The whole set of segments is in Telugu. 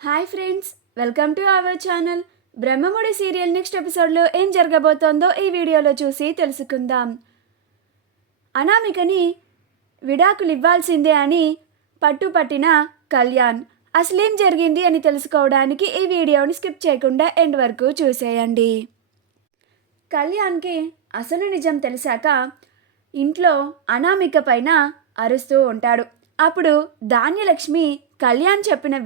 Hi friends, welcome to our channel. Brahmamudi serial next ఎపిసోడ్లో ఏం జరగబోతోందో ఈ వీడియోలో చూసి తెలుసుకుందాం. అనామికని విడాకులు ఇవ్వాల్సిందే అని పట్టుపట్టిన కళ్యాణ్ అసలేం జరిగింది అని తెలుసుకోవడానికి ఈ వీడియోని స్కిప్ చేయకుండా ఎండ్ వరకు చూసేయండి. కళ్యాణ్కి అసలు నిజం తెలిసాక ఇంట్లో అనామిక పైన అరుస్తూ ఉంటాడు. అప్పుడు ధాన్యలక్ష్మి కళ్యాణ్ చెప్పిన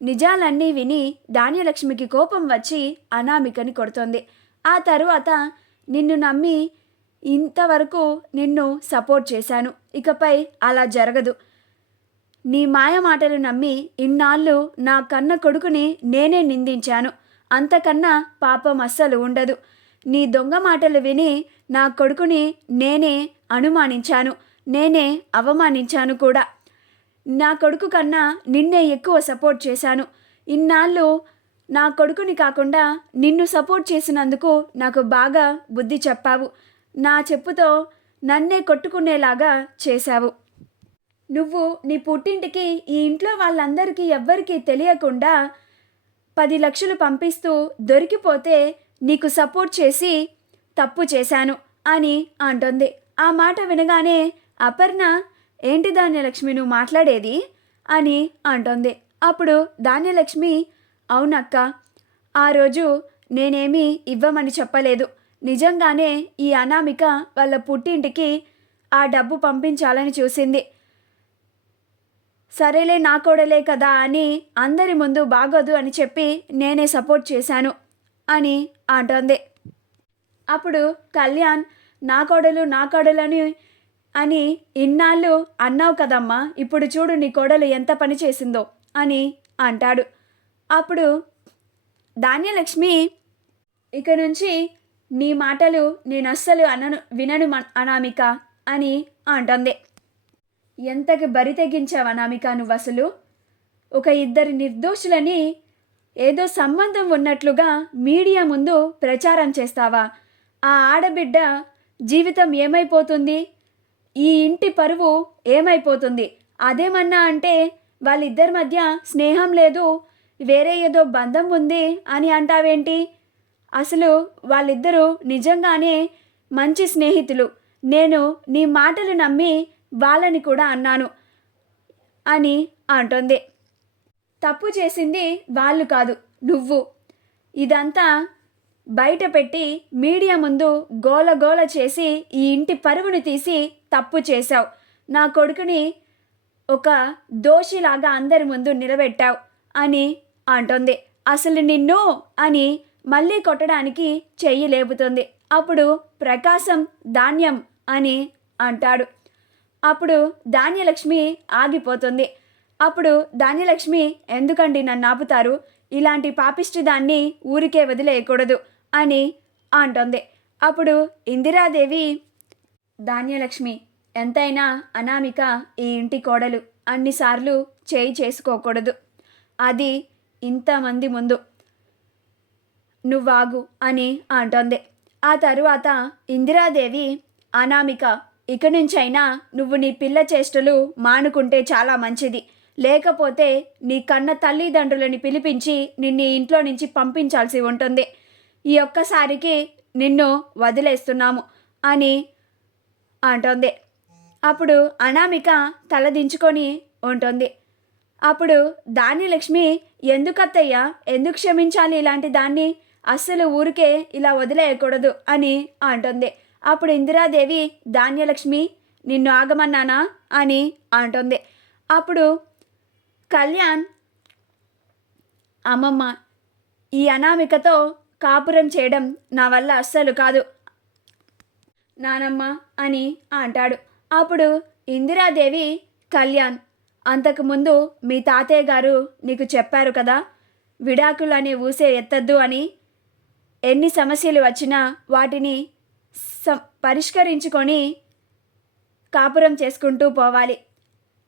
నిజాలన్నీ విని ధాన్యలక్ష్మికి కోపం వచ్చి అనామికని కొడుతోంది. ఆ తరువాత నిన్ను నమ్మి ఇంతవరకు నిన్ను సపోర్ట్ చేశాను, ఇకపై అలా జరగదు. నీ మాయ మాటలు నమ్మి ఇన్నాళ్ళు నా కన్న కొడుకుని నేనే నిందించాను. అంతకన్నా పాపం అస్సలు ఉండదు. నీ దొంగ మాటలు విని నా కొడుకుని నేనే అనుమానించాను, నేనే అవమానించాను కూడా. నా కొడుకు కన్నా నిన్నే ఎక్కువ సపోర్ట్ చేశాను. ఇన్నాళ్ళు నా కొడుకుని కాకుండా నిన్ను సపోర్ట్ చేసినందుకు నాకు బాగా బుద్ధి చెప్పావు. నా చెప్పుతో నన్నే కొట్టుకునేలాగా చేశావు. నువ్వు నీ పుట్టింటికి ఈ ఇంట్లో వాళ్ళందరికీ ఎవ్వరికీ తెలియకుండా 10 లక్షలు పంపిస్తూ దొరికిపోతే నీకు సపోర్ట్ చేసి తప్పు చేశాను అని అంటుంది. ఆ మాట వినగానే అపర్ణ, ఏంటి ధాన్యలక్ష్మి నువ్వు మాట్లాడేది అని అంటుంది. అప్పుడు ధాన్యలక్ష్మి, అవునక్క, ఆ రోజు నేనేమీ ఇవ్వమని చెప్పలేదు. నిజంగానే ఈ అనామిక వాళ్ళ పుట్టింటికి ఆ డబ్బు పంపించాలని చూసింది. సరేలే, నా కోడలే కదా అని అందరి ముందు బాగోదు అని చెప్పి నేనే సపోర్ట్ చేశాను అని అంటోంది. అప్పుడు కళ్యాణ్, నా కోడలు అని ఇన్నాళ్ళు అన్నావు కదమ్మా, ఇప్పుడు చూడు నీ కోడలు ఎంత పని చేసిందో అని అంటాడు. అప్పుడు ధాన్యలక్ష్మి, ఇక నుంచి నీ మాటలు నేను అస్సలు వినను అనామిక అని అంటుంది. ఎంతకి బరి తెగించావు అనామిక నువ్వు అసలు? ఒక ఇద్దరు నిర్దోషులని ఏదో సంబంధం ఉన్నట్లుగా మీడియా ముందు ప్రచారం చేస్తావా? ఆ ఆడబిడ్డ జీవితం ఏమైపోతుంది? ఈ ఇంటి పరువు ఏమైపోతుంది? అదేమన్నా అంటే వాళ్ళిద్దరి మధ్య స్నేహం లేదు, వేరే ఏదో బంధం ఉంది అని అంటావేంటి? అసలు వాళ్ళిద్దరూ నిజంగానే మంచి స్నేహితులు. నేను నీ మాటలు నమ్మి వాళ్ళని కూడా అన్నాను అని అంటుంది. తప్పు చేసింది వాళ్ళు కాదు, నువ్వు. ఇదంతా బయట పెట్టి మీడియా ముందు గోల చేసి ఈ ఇంటి పరువుని తీసి తప్పు చేశావు. నా కొడుకుని ఒక దోషిలాగా అందరి ముందు నిలబెట్టావు అని అంటుంది. అసలు నిన్ను అని మళ్ళీ కొట్టడానికి చెయ్యి లేపుతుంది. అప్పుడు ప్రకాశం ధాన్యం అని అంటాడు. అప్పుడు ధాన్యలక్ష్మి ఆగిపోతుంది. అప్పుడు ధాన్యలక్ష్మి, ఎందుకండి నన్ను ఆపుతారు? ఇలాంటి పాపిష్టి దాన్ని ఊరికే వదిలేయకూడదు అని అంటుంది. అప్పుడు ఇందిరాదేవి, ధాన్యలక్ష్మి, ఎంతైనా అనామిక ఈ ఇంటి కోడలు, అన్నిసార్లు చేయి చేసుకోకూడదు. అది ఇంతమంది ముందు, నువ్వాగు అని అంటోంది. ఆ తరువాత ఇందిరాదేవి, అనామిక, ఇక నుంచైనా నువ్వు నీ పిల్ల చేష్టలు మానుకుంటే చాలా మంచిది. లేకపోతే నీ కన్న తల్లిదండ్రులని పిలిపించి నిన్ను ఇంట్లో నుంచి పంపించాల్సి ఉంటుంది. ఈ ఒక్కసారికి నిన్ను వదిలేస్తున్నాము అని అంటోంది. అప్పుడు అనామిక తలదించుకొని ఉంటుంది. అప్పుడు ధాన్యలక్ష్మి, ఎందుకత్తయ్య, ఎందుకు క్షమించాలి ఇలాంటి దాన్ని? అస్సలు ఊరికే ఇలా వదిలేయకూడదు అని అంటుంది. అప్పుడు ఇందిరాదేవి, ధాన్యలక్ష్మి, నిన్ను ఆగమన్నానా అని అంటుంది. అప్పుడు కళ్యాణ్, అమ్మమ్మ, ఈ అనామికతో కాపురం చేయడం నా వల్ల అస్సలు కాదు నానమ్మ అని అంటాడు. అప్పుడు ఇందిరాదేవి, కళ్యాణ్, అంతకుముందు మీ తాతయ్య గారు నీకు చెప్పారు కదా, విడాకులు అనే ఊసే ఎత్తద్దు అని. ఎన్ని సమస్యలు వచ్చినా వాటిని పరిష్కరించుకొని కాపురం చేసుకుంటూ పోవాలి.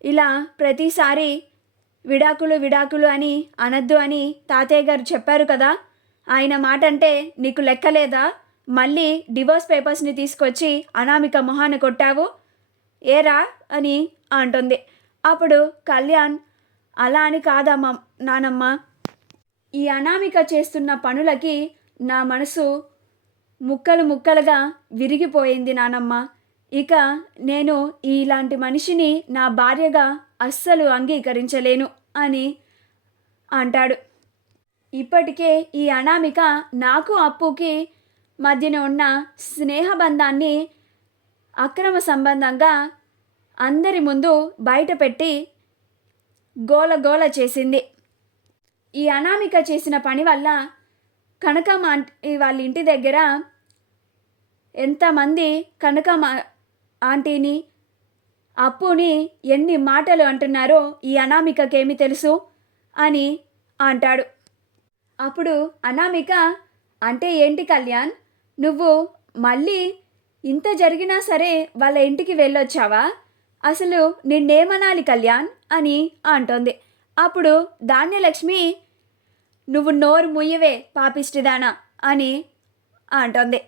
ఇలా ప్రతిసారి విడాకులు అని అనద్దు అని తాతయ్య గారు చెప్పారు కదా, ఆయన మాట అంటే నీకు లెక్కలేదా? మళ్ళీ డివోర్స్ పేపర్స్ని తీసుకొచ్చి అనామిక మొహాన కొట్టావు ఏరా అని అంటుంది. అప్పుడు కళ్యాణ్, అలా అని కాదమ్మా నానమ్మ, ఈ అనామిక చేస్తున్న పనులకి నా మనసు ముక్కలు ముక్కలుగా విరిగిపోయింది నానమ్మ. ఇక నేను ఇలాంటి మనిషిని నా భార్యగా అస్సలు అంగీకరించలేను అని అంటాడు. ఇప్పటికే ఈ అనామిక నాకు అప్పుకి మధ్యన ఉన్న స్నేహబంధాన్ని అక్రమ సంబంధంగా అందరి ముందు బయటపెట్టి గోల చేసింది. ఈ అనామిక చేసిన పని వల్ల కనకమ్మ వాళ్ళ ఇంటి దగ్గర ఎంతమంది కనకమ్మ ఆంటీని అప్పుని ఎన్ని మాటలు అంటున్నారో ఈ అనామికకేమి తెలుసు అని అంటాడు. అప్పుడు అనామిక, అంటే ఏంటి కళ్యాణ్, నువ్వు మళ్ళీ ఇంత జరిగినా సరే వాళ్ళ ఇంటికి వెళ్ళొచ్చావా? అసలు నిన్నేమనాలి కళ్యాణ్ అని అంటోంది. అప్పుడు ధాన్యలక్ష్మి, నువ్వు నోరు ముయ్యవే పాపిష్టిదానా అని అంటోంది.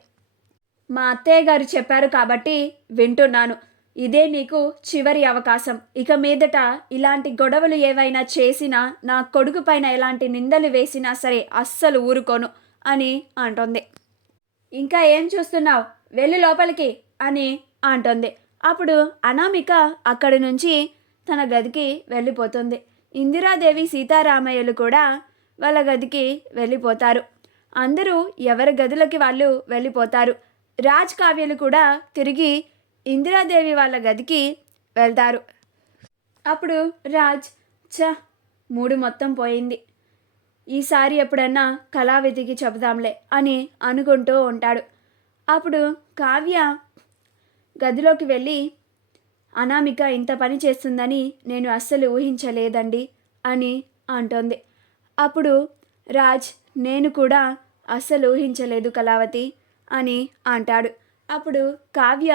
మా అత్తయ్య గారు చెప్పారు కాబట్టి వింటున్నాను. ఇదే నీకు చివరి అవకాశం. ఇక మీదట ఇలాంటి గొడవలు ఏవైనా చేసినా, నా కొడుకు పైన ఎలాంటి నిందలు వేసినా సరే అస్సలు ఊరుకోను అని అంటోంది. ఇంకా ఏం చూస్తున్నావు, వెళ్ళి లోపలికి అని అంటోంది. అప్పుడు అనామిక అక్కడి నుంచి తన గదికి వెళ్ళిపోతుంది. ఇందిరాదేవి సీతారామయ్యలు కూడా వాళ్ళ గదికి వెళ్ళిపోతారు. అందరూ ఎవరి గదులకి వాళ్ళు వెళ్ళిపోతారు. రాజ్ కావ్యలు కూడా తిరిగి ఇందిరాదేవి వాళ్ళ గదికి వెళ్తారు. అప్పుడు రాజ్, మూడు మొత్తం పోయింది, ఈసారి ఎప్పుడన్నా కళావతికి చెబుదాంలే అని అనుకుంటూ ఉంటాడు. అప్పుడు కావ్య గదిలోకి వెళ్ళి, అనామిక ఇంత పని చేస్తుందని నేను అస్సలు ఊహించలేదండి అని అంటోంది. అప్పుడు రాజ్, నేను కూడా అస్సలు ఊహించలేదు కళావతి అని అంటాడు. అప్పుడు కావ్య,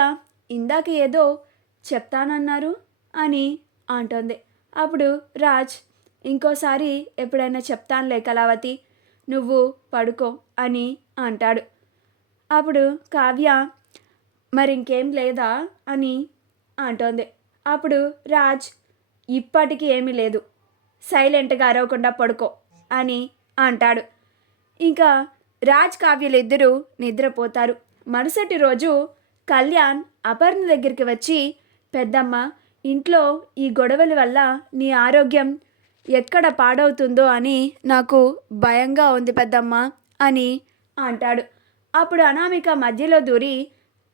ఇందాక ఏదో చెప్తానన్నారు అని అంటోంది. అప్పుడు రాజ్, ఇంకోసారి ఎప్పుడైనా చెప్తానులే కళావతి, నువ్వు పడుకో అని అంటాడు. అప్పుడు కావ్య, మరి ఇంకేం లేదా అని అంటోంది. అప్పుడు రాజ్, ఇప్పటికీ ఏమీ లేదు, సైలెంట్గా అరవకుండా పడుకో అని అంటాడు. ఇంకా రాజ్ కావ్యలు ఇద్దరూ నిద్రపోతారు. మరుసటి రోజు కళ్యాణ్ అపర్ణ దగ్గరికి వచ్చి, పెద్దమ్మ, ఇంట్లో ఈ గొడవల వల్ల నీ ఆరోగ్యం ఎక్కడ పాడవుతుందో అని నాకు భయంగా ఉంది పెద్దమ్మ అని అంటాడు. అప్పుడు అనామిక మధ్యలో దూరి,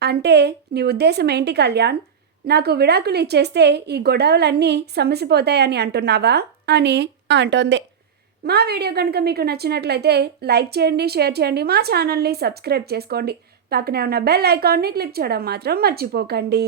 అంటే నీ ఉద్దేశం ఏంటి కళ్యాణ్, నాకు విడాకులు ఇచ్చేస్తే ఈ గొడవలన్నీ సమసిపోతాయని అంటున్నావా అని అంటోంది. మా వీడియో కనుక మీకు నచ్చినట్లయితే లైక్ చేయండి, షేర్ చేయండి, మా ఛానల్ని సబ్స్క్రైబ్ చేసుకోండి, పక్కనే ఉన్న బెల్ ఐకాన్ని క్లిక్ చేయడం మాత్రం మర్చిపోకండి.